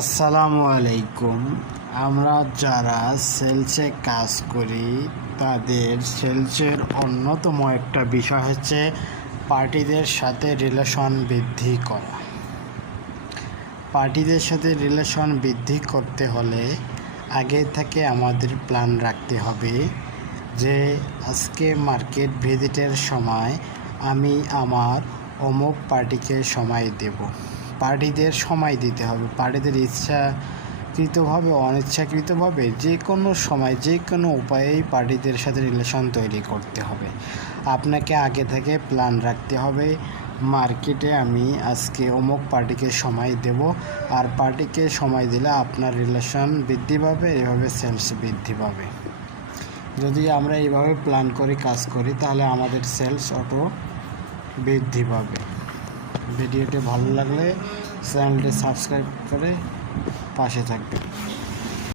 আসসালামু আলাইকুম। আমরা যারা সেলসে কাজ করি তাদের সেলসের অন্যতম একটা বিষয় হচ্ছে পার্টিদের সাথে রিলেশন বৃদ্ধি করা। পার্টিদের সাথে রিলেশন বৃদ্ধি করতে হলে আগে থেকে আমাদের প্ল্যান রাখতে হবে যে আজকে মার্কেট ভিজিটের সময় আমি আমার অমুক পার্টিকে সময় দেব। পার্টিদের সময় দিতে হবে। পার্টিদের ইচ্ছাকৃতভাবে অনিচ্ছাকৃতভাবে যে কোনো সময় যে কোনো উপায়েই পার্টিদের সাথে রিলেশন তৈরি করতে হবে। আপনাকে আগে থেকে প্ল্যান রাখতে হবে, মার্কেটে আমি আজকে অমুক পার্টিকে সময় দেব, আর পার্টিকে সময় দিলে আপনার রিলেশন বৃদ্ধি পাবে, এভাবে সেলস বৃদ্ধি পাবে। যদি আমরা এইভাবে প্ল্যান করে কাজ করি তাহলে আমাদের সেলস অটো বৃদ্ধি পাবে। ভিডিওটি ভালো লাগলে চ্যানেলটি সাবস্ক্রাইব করে পাশে থাকবেন।